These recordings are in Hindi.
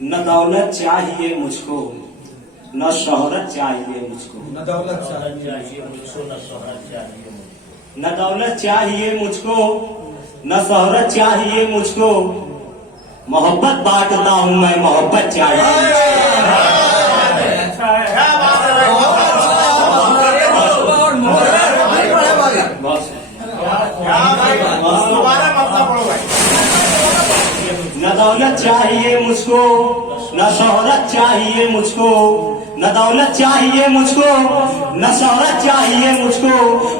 न दौलत चाहिए मुझको, न शोहरत चाहिए मुझको। न दौलत चाहिए मुझको, न शोहरत चाहिए मुझको। न दौलत चाहिए मुझको, न शोहरत चाहिए मुझको। मोहब्बत बांटता हूँ मैं, मोहब्बत चाहिए। न दौलत चाहिए मुझको, न शोहरत चाहिए मुझको। न दौलत चाहिए मुझको, न शोहरत चाहिए मुझको।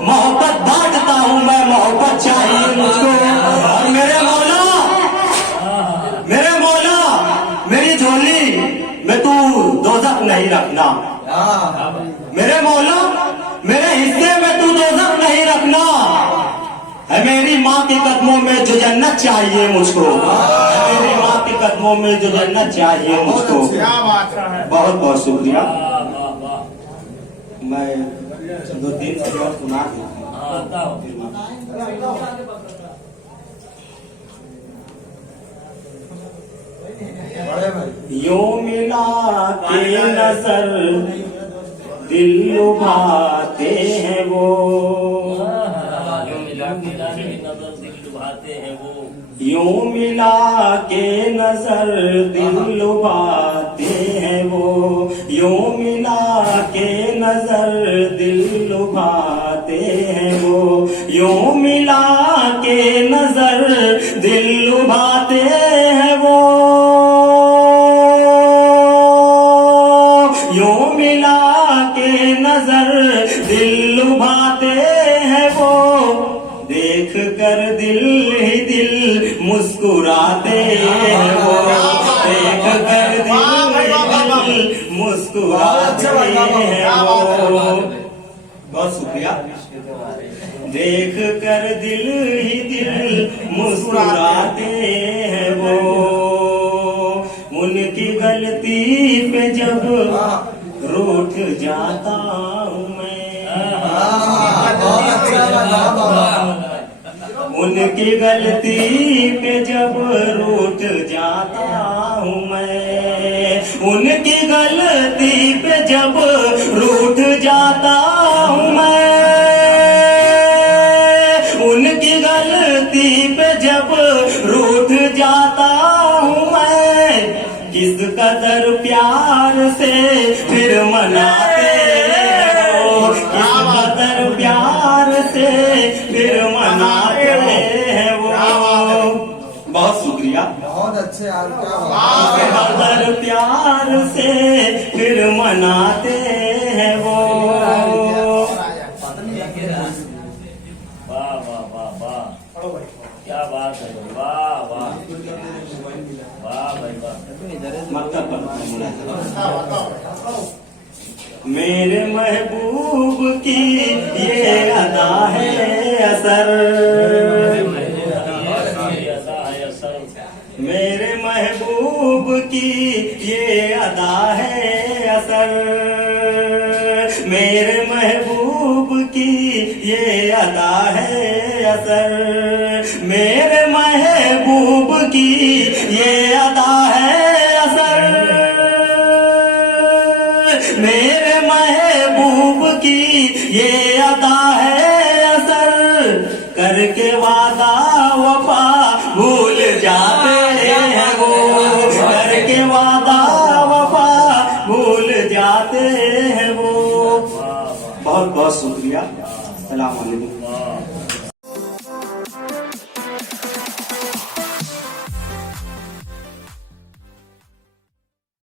मोहब्बत बांटता हूँ मैं, मोहब्बत चाहिए मुझको। और मेरे मौला, मेरी झोली में तू दोज़ख नहीं रखना। मेरे मौला, मेरे हिस्से में तू दोज़ख नहीं रखना। है मेरी माँ के कदमों में जो जन्नत चाहिए मुझको। मेरी माँ के कदमों में जो जन्नत चाहिए मुझको। बहुत बहुत शुक्रिया। मैं 2-3 से और सुना देता हूँ। यूं मिला के नजर दिल लुभाते हैं वो। यूं मिला के नजर दिल लुभाते हैं वो। यूं मिला के नजर दिल लुभाते हैं वो। यूं मिला के नजर दिल लुभाते हैं वो। यूं मिला के नजर दिल लुभाते हैं वो। देख कर दिल ही दिल मुस्कुराते हैं वो। देख कर दिल ही दिल मुस्कुराते हैं वो। बहुत शुक्रिया। देख कर दिल ही दिल मुस्कुराते हैं वो। उनकी गलती पे जब रूठ जाता हूँ मैं। उनकी गलती पे जब रूठ जाता हूँ मैं। उनकी गलती पे जब रूठ जाता हूँ मैं। उनकी गलती पे जब रूठ जाता हूँ मैं। किस कदर प्यार से फिर मनाते हो। किस कदर प्यार से फिर मनाते हैं वो। बहुत शुक्रिया। बहुत अच्छे यार, किस कदर प्यार से फिर मनाते हैं वो। वाह वाह वाह वाह, क्या बात है। वाह वाह वाह भाई मेरे महबूब की ये अदा है असर। मेरे महबूब की ये अदा है असर। मेरे महबूब की ये अदा है असर। मेरे महबूब की ये अदा है असर। मेरे महबूब की ये अदा है असर। करके वादा वफा भूल जाते हैं वो। करके वादा वफा भूल जाते हैं वो। बहुत बहुत शुक्रिया। अस्सलाम वालेकुम।